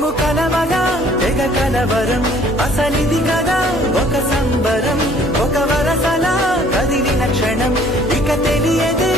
మేము కలవగా తెగ కలవరం అసలిది కదా ఒక సంబరం ఒక వరసలా కదిలిన క్షణం ఇక తెలియదే